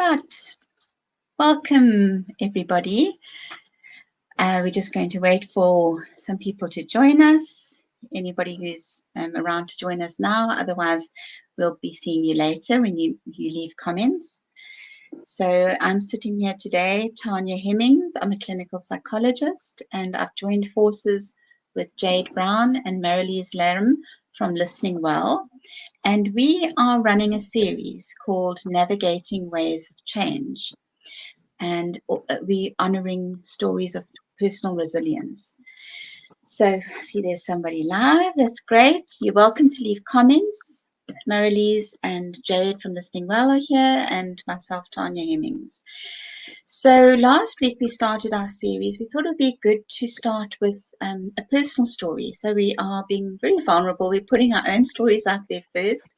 Right, welcome everybody. We're just going to wait for some people to join us. Anybody who's around to join us now, otherwise we'll be seeing you later when you leave comments. So I'm sitting here today, Tanya Hemmings. I'm a clinical psychologist and I've joined forces with Jade Brown and Marelise Lerm from Listening Well. And we are running a series called Navigating Waves of Change. And we honouring stories of personal resilience. So I see there's somebody live. That's great. You're welcome to leave comments. Marelise and Jade from Listening Well are here, and myself, Tanya Hemmings. So last week we started our series. We thought it would be good to start with a personal story. So we are being very vulnerable. We're putting our own stories out there first.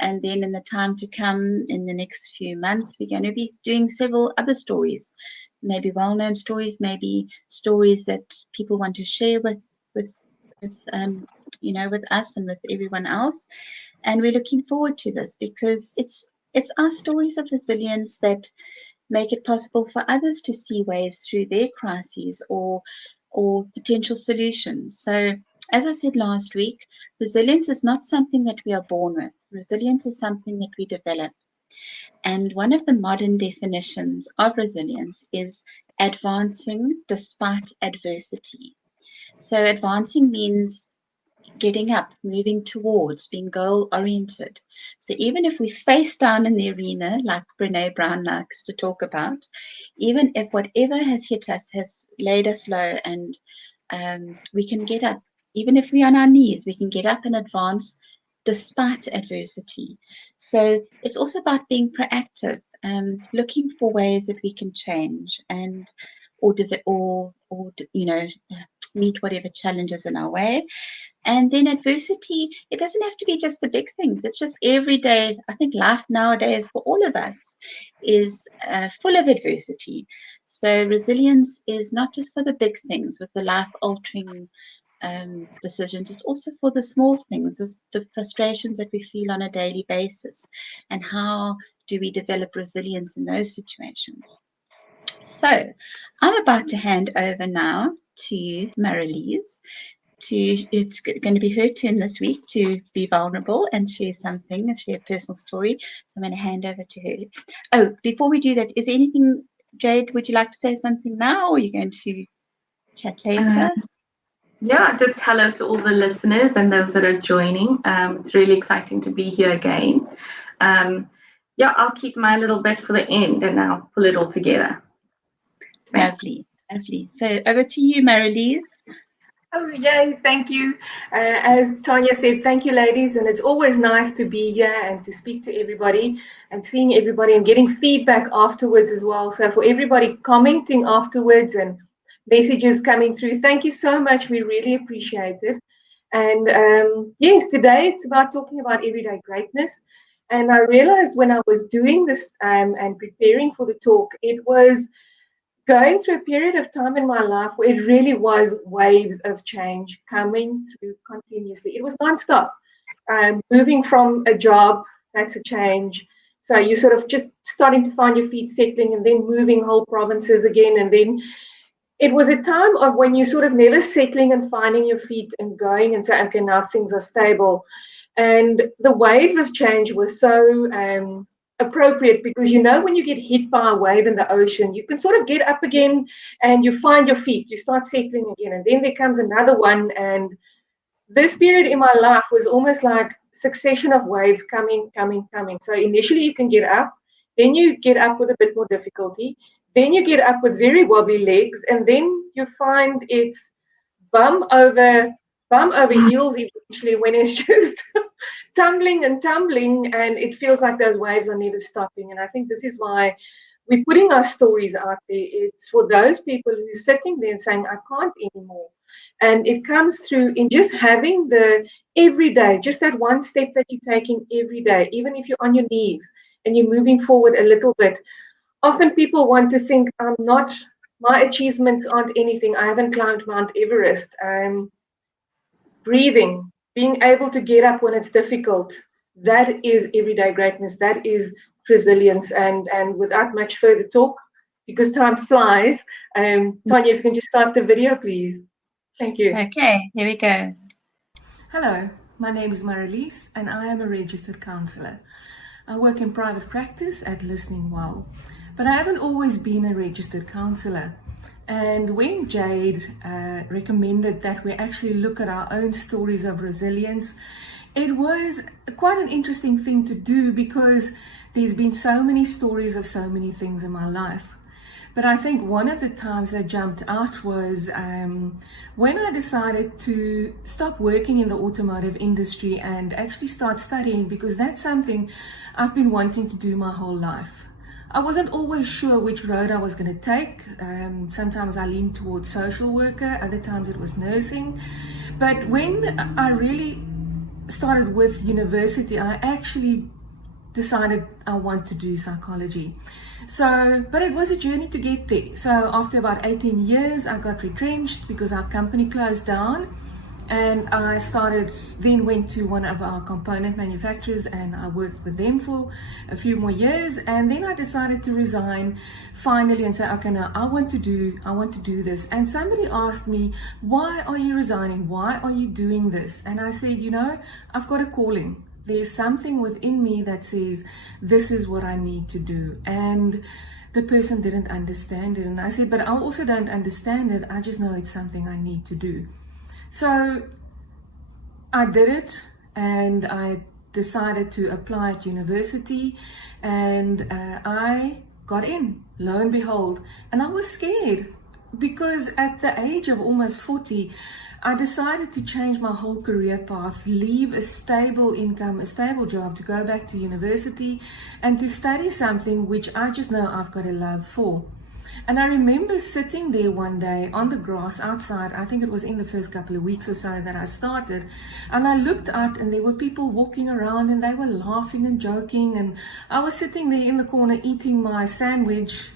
And then in the time to come, in the next few months, we're going to be doing several other stories, maybe well-known stories, maybe stories that people want to share with us and with everyone else. And we're looking forward to this because it's our stories of resilience that make it possible for others to see ways through their crises or potential solutions. So, as I said last week, resilience is not something that we are born with. Resilience is something that we develop. And one of the modern definitions of resilience is advancing despite adversity. So advancing means getting up, moving towards, being goal-oriented. So even if we face down in the arena, like Brene Brown likes to talk about, even if whatever has hit us has laid us low and we can get up, even if we're on our knees, we can get up and advance despite adversity. So it's also about being proactive, looking for ways that we can change and meet whatever challenges in our way. And then adversity, it doesn't have to be just the big things. It's just every day. I think life nowadays for all of us is full of adversity. So resilience is not just for the big things with the life-altering decisions. It's also for the small things, the frustrations that we feel on a daily basis. And how do we develop resilience in those situations? So I'm about to hand over now to Marelise. It's going to be her turn this week to be vulnerable and share something and share a personal story. So I'm going to hand over to her. Oh, before we do that, is there anything, Jade, would you like to say something now, or are you going to chat later? Yeah, just hello to all the listeners and those that are joining. It's really exciting to be here again. I'll keep my little bit for the end and I'll pull it all together. Lovely, lovely. So over to you, Marelise. Oh, yay, thank you. As Tanya said, thank you, ladies. And it's always nice to be here and to speak to everybody and seeing everybody and getting feedback afterwards as well. So for everybody commenting afterwards and messages coming through, thank you so much. We really appreciate it. And yes, today it's about talking about everyday greatness. And I realized when I was doing this and preparing for the talk, it was going through a period of time in my life where it really was waves of change coming through continuously. It was nonstop. Moving from a job, that's a change. So you're sort of just starting to find your feet settling and then moving whole provinces again. And then it was a time of when you're sort of never settling and finding your feet and going and saying, okay, now things are stable. And the waves of change were so appropriate because when you get hit by a wave in the ocean, you can sort of get up again and you find your feet, you start settling again, and then there comes another one. And this period in my life was almost like succession of waves coming. So initially you can get up, then you get up with a bit more difficulty, then you get up with very wobbly legs, and then you find it's bum over heels eventually when it's just tumbling, and it feels like those waves are never stopping. And I think this is why we're putting our stories out there. It's for those people who are sitting there and saying, I can't anymore. And it comes through in just having the everyday, just that one step that you're taking every day, even if you're on your knees and you're moving forward a little bit. Often people want to think, my achievements aren't anything. I haven't climbed Mount Everest. Breathing, being able to get up when it's difficult, that is everyday greatness. That is resilience. And without much further talk, because time flies, Tanya, if you can just start the video, please. Thank you. Okay, here we go. Hello, my name is Marelise and I am a registered counsellor. I work in private practice at Listening Well, but I haven't always been a registered counsellor. And when Jade recommended that we actually look at our own stories of resilience, it was quite an interesting thing to do because there's been so many stories of so many things in my life. But I think one of the times that jumped out was when I decided to stop working in the automotive industry and actually start studying, because that's something I've been wanting to do my whole life. I wasn't always sure which road I was going to take. Sometimes I leaned towards social worker, other times it was nursing. But when I really started with university, I actually decided I want to do psychology. But it was a journey to get there. So after about 18 years, I got retrenched because our company closed down. And I then went to one of our component manufacturers and I worked with them for a few more years. And then I decided to resign finally and say, okay, now I want to do this. And somebody asked me, why are you resigning? Why are you doing this? And I said, I've got a calling. There's something within me that says, this is what I need to do. And the person didn't understand it. And I said, but I also don't understand it. I just know it's something I need to do. So I did it and I decided to apply at university and I got in, lo and behold. And I was scared because at the age of almost 40, I decided to change my whole career path, leave a stable income, a stable job, to go back to university and to study something which I just know I've got a love for. And I remember sitting there one day on the grass outside, I think it was in the first couple of weeks or so that I started, and I looked out and there were people walking around and they were laughing and joking, and I was sitting there in the corner eating my sandwich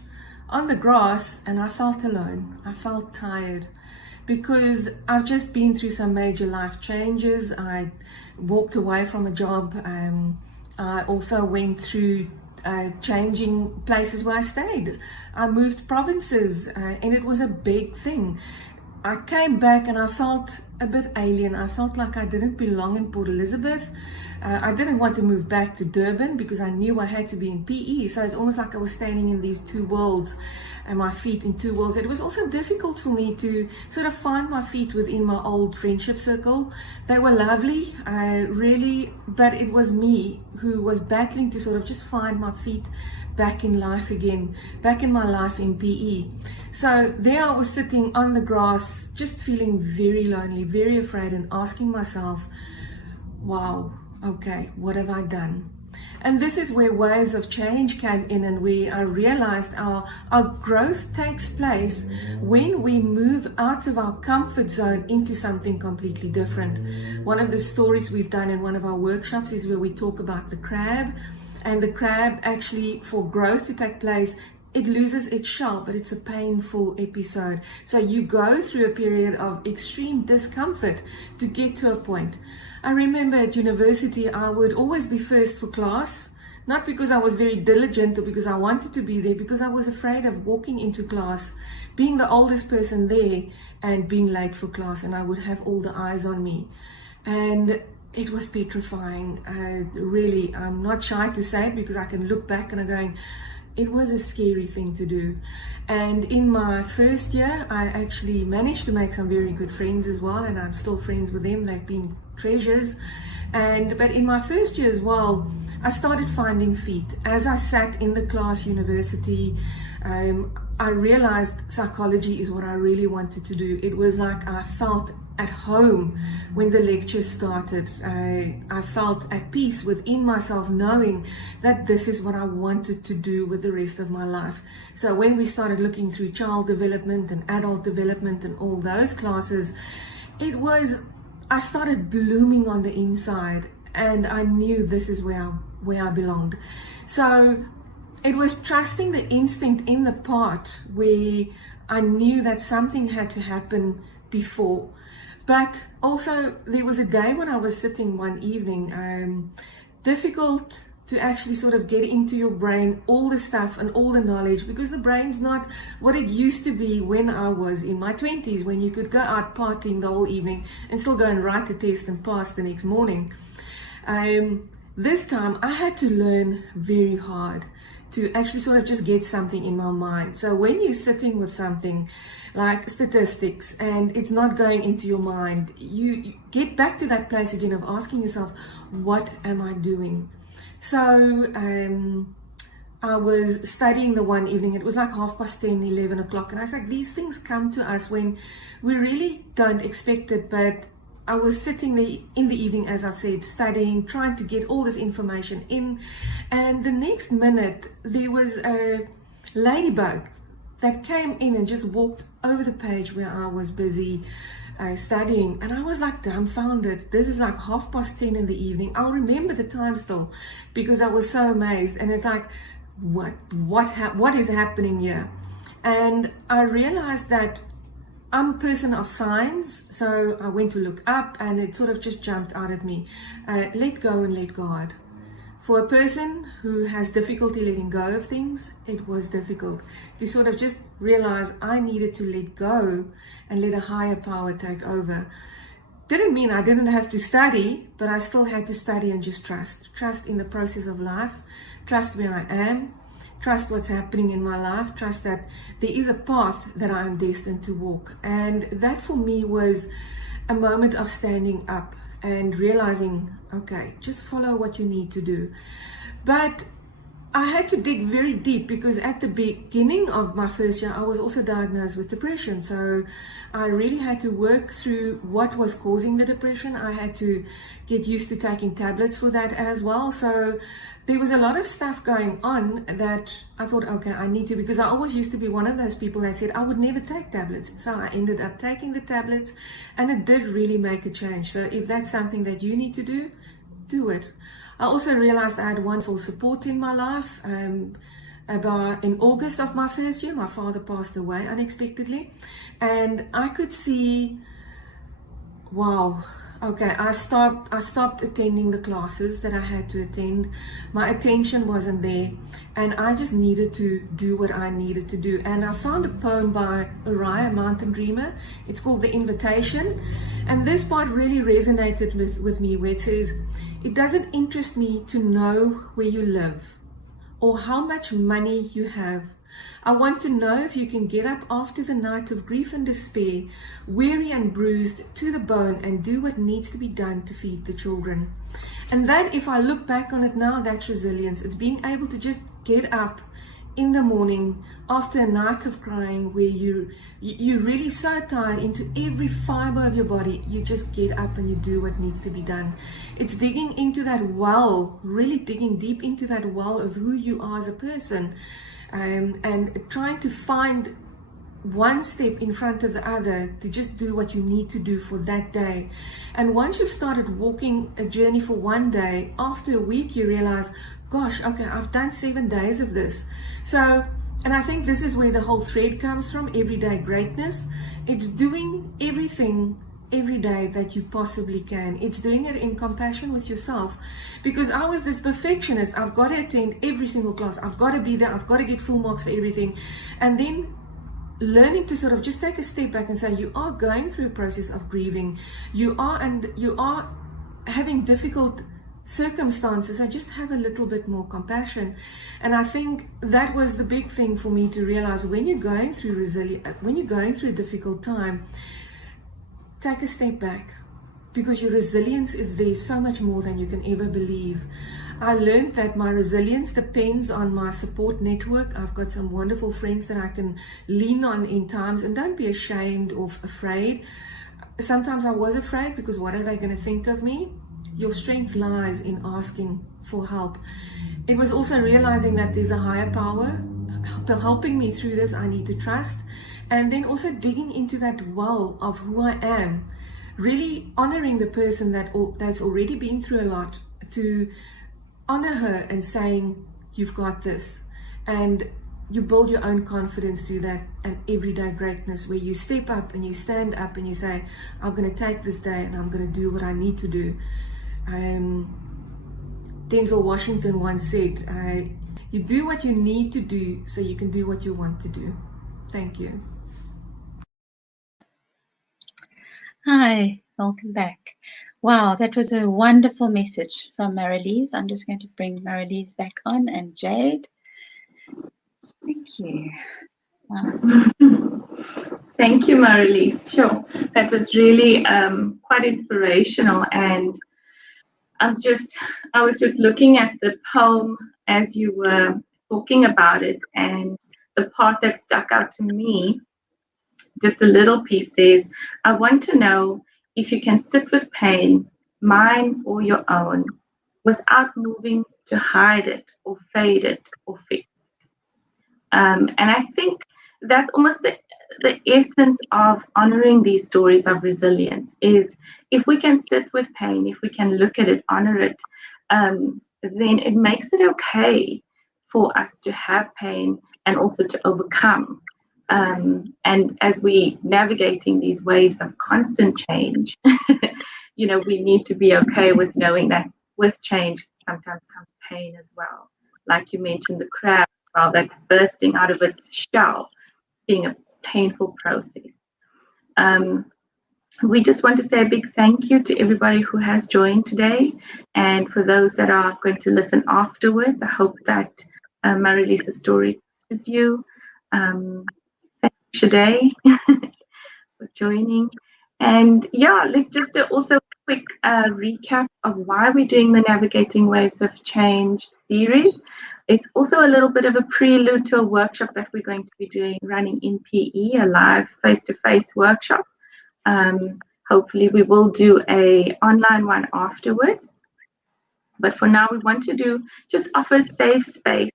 on the grass and I felt alone. I felt tired because I've just been through some major life changes. I walked away from a job. I also went through changing places where I stayed. I moved provinces and it was a big thing. I came back and I felt a bit alien. I felt like I didn't belong in Port Elizabeth. I didn't want to move back to Durban because I knew I had to be in PE. So it's almost like I was standing in these two worlds and my feet in two worlds. It was also difficult for me to sort of find my feet within my old friendship circle. They were lovely, but it was me who was battling to sort of just find my feet back in life again, back in my life in PE. So there I was sitting on the grass, just feeling very lonely, very afraid, and asking myself, wow, okay, what have I done? And this is where waves of change came in and where I realized our growth takes place when we move out of our comfort zone into something completely different. One of the stories we've done in one of our workshops is where we talk about the crab. And the crab actually, for growth to take place, it loses its shell, but it's a painful episode. So you go through a period of extreme discomfort to get to a point. I remember at university, I would always be first for class, not because I was very diligent or because I wanted to be there, because I was afraid of walking into class, being the oldest person there and being late for class, and I would have all the eyes on me. And it was petrifying. Really, I'm not shy to say it because I can look back and I'm going, it was a scary thing to do. And in my first year, I actually managed to make some very good friends as well, and I'm still friends with them. They've been treasures. But in my first year as well, I started finding feet. As I sat in the class university, I realized psychology is what I really wanted to do. It was like I felt at home when the lectures started. I felt at peace within myself, knowing that this is what I wanted to do with the rest of my life. So when we started looking through child development and adult development and all those classes, I started blooming on the inside, and I knew this is where I belonged. So it was trusting the instinct in the part where I knew that something had to happen before. But also there was a day when I was sitting one evening, difficult to actually sort of get into your brain all the stuff and all the knowledge, because the brain's not what it used to be when I was in my 20s, when you could go out partying the whole evening and still go and write a test and pass the next morning. This time I had to learn very hard to actually sort of just get something in my mind. So when you're sitting with something like statistics and it's not going into your mind, you get back to that place again of asking yourself, what am I doing? So I was studying the one evening, it was like 10:30, 11 o'clock, and I was like, these things come to us when we really don't expect it. But I was sitting there in the evening, as I said, studying, trying to get all this information in, and the next minute there was a ladybug that came in and just walked over the page where I was busy studying, and I was like dumbfounded. This is like 10:30 in the evening. I'll remember the time still because I was so amazed, and it's like, what is happening here? And I realized that I'm a person of science, so I went to look up, and it sort of just jumped out at me. Let go and let God. For a person who has difficulty letting go of things, it was difficult to sort of just realize I needed to let go and let a higher power take over. Didn't mean I didn't have to study, but I still had to study and just trust. Trust in the process of life, trust where I am, trust what's happening in my life, trust that there is a path that I am destined to walk. And that for me was a moment of standing up and realizing, okay, just follow what you need to do. But I had to dig very deep, because at the beginning of my first year, I was also diagnosed with depression. So I really had to work through what was causing the depression. I had to get used to taking tablets for that as well. So there was a lot of stuff going on that I thought, okay, I need to, because I always used to be one of those people that said I would never take tablets. So I ended up taking the tablets, and it did really make a change. So if that's something that you need to do, do it. I also realized I had wonderful support in my life. About in August of my first year, my father passed away unexpectedly, and I could see, wow, okay, I stopped attending the classes that I had to attend. My attention wasn't there, and I just needed to do what I needed to do. And I found a poem by Uriah, Mountain Dreamer. It's called The Invitation, and this part really resonated with me, where it says, it doesn't interest me to know where you live or how much money you have. I want to know if you can get up after the night of grief and despair, weary and bruised to the bone, and do what needs to be done to feed the children. And that, if I look back on it now, that's resilience. It's being able to just get up in the morning after a night of crying, where you're really so tired into every fiber of your body. You just get up and you do what needs to be done. It's digging into that well, really digging deep into that well of who you are as a person, and trying to find one step in front of the other to just do what you need to do for that day. And once you've started walking a journey for one day, after a week you realize, gosh, okay, I've done 7 days of this. So, and I think this is where the whole thread comes from, everyday greatness. It's doing everything every day that you possibly can. It's doing it in compassion with yourself, because I was this perfectionist. I've got to attend every single class. I've got to be there. I've got to get full marks for everything. And then learning to sort of just take a step back and say, you are going through a process of grieving. You are having difficult circumstances, and just have a little bit more compassion. And I think that was the big thing for me to realize, when you're going through a difficult time, take a step back, because your resilience is there so much more than you can ever believe. I learned that my resilience depends on my support network. I've got some wonderful friends that I can lean on in times, and don't be ashamed or afraid. Sometimes I was afraid, because what are they going to think of me? Your strength lies in asking for help. It was also realizing that there's a higher power helping me through this. I need to trust. And then also digging into that well of who I am, really honoring the person that's already been through a lot, to honor her and saying, you've got this. And you build your own confidence through that, and everyday greatness, where you step up and you stand up and you say, I'm going to take this day and I'm going to do what I need to do. Denzel Washington once said, you do what you need to do so you can do what you want to do. Thank you. Hi, welcome back. Wow, that was a wonderful message from Marelise. I'm just going to bring Marelise back on, and Jade. Thank you. Wow. Thank you, Marelise. Sure, that was really quite inspirational, and I was just looking at the poem as you were talking about it, and the part that stuck out to me, just a little piece says, I want to know if you can sit with pain, mine or your own, without moving to hide it or fade it or fix it. And I think that's almost the essence of honoring these stories of resilience is if we can sit with pain, if we can look at it, honor it, then it makes it okay for us to have pain and also to overcome. And as we navigating these waves of constant change, we need to be okay with knowing that with change sometimes comes pain as well. Like you mentioned, the crab, well, that bursting out of its shell being a painful process. We just want to say a big thank you to everybody who has joined today, and for those that are going to listen afterwards. I hope that Marelise's story touches you. Thank you, Shade, for joining. And yeah, let's just do also a quick recap of why we're doing the Navigating Waves of Change series. It's also a little bit of a prelude to a workshop that we're going to be running in PE, a live face-to-face workshop. Hopefully we will do an online one afterwards. But for now, we want to just offer safe space,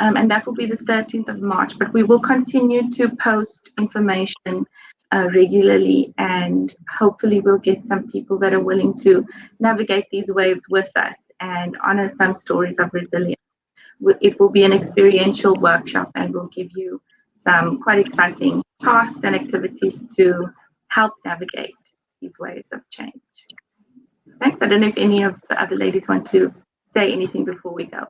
and that will be the 13th of March. But we will continue to post information regularly, and hopefully we'll get some people that are willing to navigate these waves with us and honor some stories of resilience. It will be an experiential workshop, and we'll give you some quite exciting tasks and activities to help navigate these waves of change. Thanks. I don't know if any of the other ladies want to say anything before we go.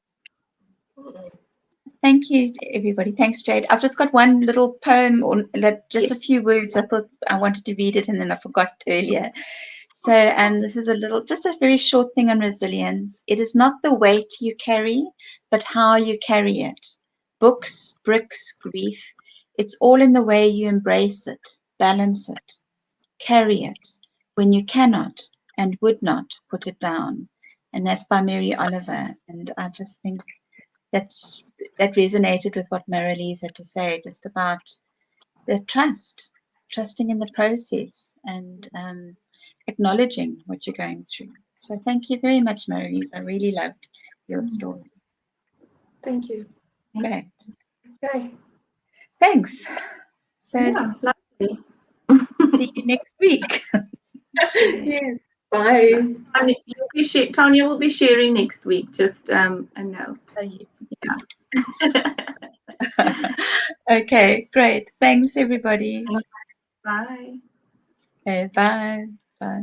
Thank you, everybody. Thanks, Jade. I've just got one little poem, or just a few words. I thought I wanted to read it, and then I forgot earlier. So this is just a very short thing on resilience. It is not the weight you carry, but how you carry it. Books, bricks, grief. It's all in the way you embrace it, balance it, carry it when you cannot and would not put it down. And that's by Mary Oliver. And I just think that resonated with what Marelise had to say, just about the trusting in the process, and acknowledging what you're going through. So thank you very much, Marelise. I really loved your story. Thank you. Great. Okay. Thanks. So Yeah, lovely. see you next week. Yes. Bye. Tanya will be sharing next week. Just a note. Yeah. Okay, great. Thanks, everybody. Bye. Okay, bye. Bye.